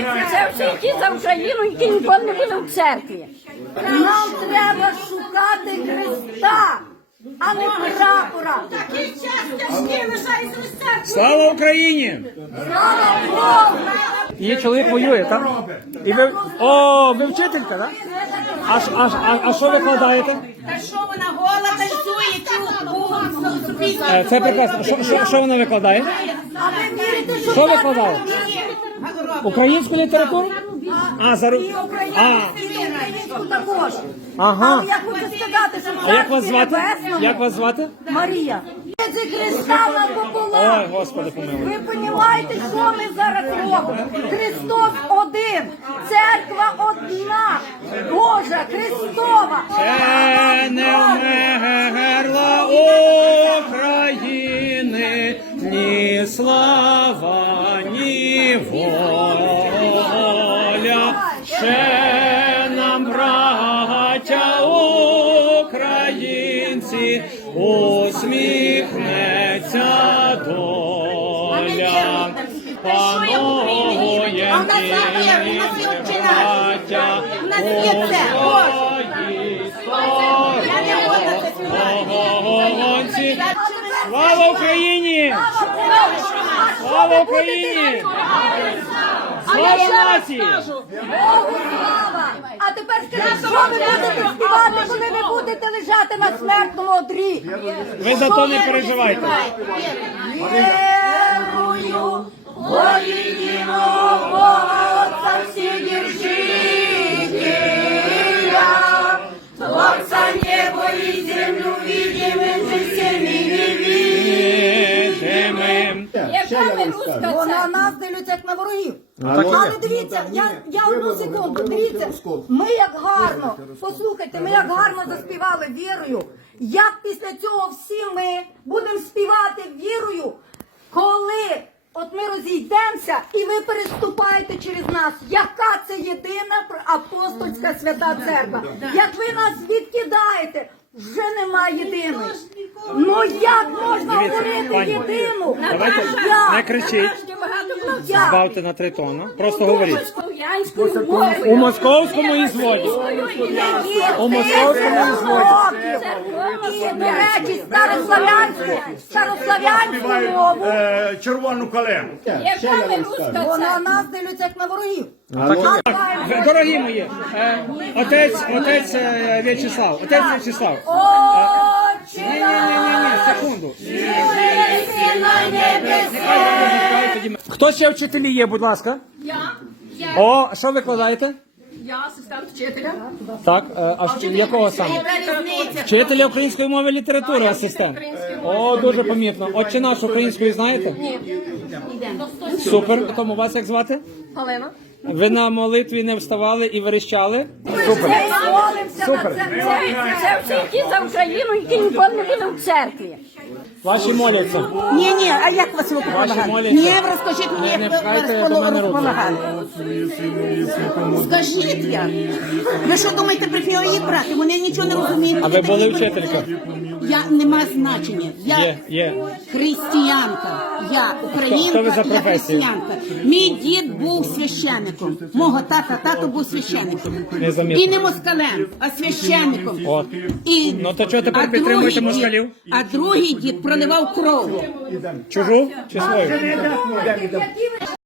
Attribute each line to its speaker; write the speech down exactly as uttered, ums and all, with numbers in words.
Speaker 1: Це всі ті за Україну, які ніколи не були в церкві. Нам треба шукати Христа, а не прапора. Такий час тяжкий лишається в церкві.
Speaker 2: Слава Україні!
Speaker 1: Слава Богу!
Speaker 2: Її чоловік воює, так? І ви... О, ви вчителька, так? А, ш- а, ш- а, а що викладаєте?
Speaker 3: Та що вона гола танцює, цю
Speaker 2: Е, Це прекрасно. Що, що, що вона викладає?
Speaker 1: А ви вірите, що
Speaker 2: Що
Speaker 1: так
Speaker 2: викладала? Українську літературу? А, за...
Speaker 1: І
Speaker 2: А,
Speaker 1: українську, і українську також.
Speaker 2: Ага.
Speaker 1: Але я хочу сказати, що в
Speaker 2: а як вас
Speaker 1: Царстві
Speaker 2: звати?
Speaker 1: Небесному
Speaker 2: Як вас звати?
Speaker 1: Марія. Це Христа нам пополам.
Speaker 2: Ой, Господи, помилуй.
Speaker 1: Ви розумієте, що ми зараз робимо? Христос один, церква одна, Божа, Христова.
Speaker 2: Ще не вмерла України, ні слава, ні воля. Ще нам, браття українці, усміхнеться доля. Панує браття
Speaker 3: У нас є це.
Speaker 2: Гонці. Слава Україні! Слава Україні! Слава нації!
Speaker 1: Богу слава! А тепер скажіть, що ви будете співати, коли ви будете лежати на смертному одрі?
Speaker 2: Ви за то не переживайте.
Speaker 1: Верую в единого Бога, Отца Вседержителя, Творца неба и землю, видимым же всеми невидимым. Бо на нас дивляться як на ворогів. Але дивіться, я, я одну секунду, дивіться, ми як гарно, послухайте, ми як гарно заспівали вірою, як після цього всі ми будемо співати вірою, коли от ми розійдемося і ви переступаєте через нас, яка це єдина апостольська свята церква. Як ви нас відкидаєте, вже немає єдиної. Ну як можна говорити
Speaker 2: пані,
Speaker 1: єдину?
Speaker 2: давайте,
Speaker 1: Як?
Speaker 2: не кричіть.
Speaker 1: Як?
Speaker 2: Збавте на три тони. Просто говоріть. У
Speaker 1: У
Speaker 2: московському ізводі. У московському ізводі.
Speaker 1: І, до речі, старослав'янську, старослав'янську мову,
Speaker 4: Е, червону калему.
Speaker 1: бо на нас дивляться як на ворогів.
Speaker 2: Ви- Дорогі мої, е, отець, отець е, В'ячеслав, отець В'ячеслав.
Speaker 1: Отче
Speaker 2: Ні, ні, ні, ні, ні, секунду.
Speaker 1: єси на небесі.
Speaker 2: Хто ще вчителі є, будь ласка?
Speaker 5: Я, я,
Speaker 2: О, що викладаєте?
Speaker 5: я асистент вчителя.
Speaker 2: Так, е, а що- якого саме? Вчителя української мови і літератури, асистент. О, дуже помітно. Отче наш українською знаєте? Ні. Супер. Тому вас як звати?
Speaker 5: Галина.
Speaker 2: Ви на молитві не вставали і верещали?
Speaker 1: Супер. Ми молимося на
Speaker 2: Супер.
Speaker 1: це. Це всі ті за Україну, які ніколи не були в церкві.
Speaker 2: Ваші моляться.
Speaker 3: Ні, ні, а як вас ви
Speaker 2: Ваші
Speaker 3: допомагали?
Speaker 2: моляться.
Speaker 3: Ні, ви розкажіть мені,
Speaker 2: Не- не
Speaker 3: як ви
Speaker 2: пхайте до мене руки.
Speaker 3: допомагали. Скажіть я. Ви що думаєте, прийшли їх брати? Вони нічого не розуміють.
Speaker 2: А ви були вчителька?
Speaker 3: Я нема значення. Я
Speaker 2: Є, є.
Speaker 3: християнка. Я українка,
Speaker 2: Хто ви за
Speaker 3: я
Speaker 2: професією?
Speaker 3: християнка. Мій дід був священником. Мого тата, тато був священником.
Speaker 2: Незамітно.
Speaker 3: І не москалем, а священником.
Speaker 2: От.
Speaker 3: І...
Speaker 2: Ну, то чого тепер
Speaker 3: а
Speaker 2: підтримуєте
Speaker 3: другий дід-
Speaker 2: москалів?
Speaker 3: А другий дід проливав кров.
Speaker 2: Чужу чи свою?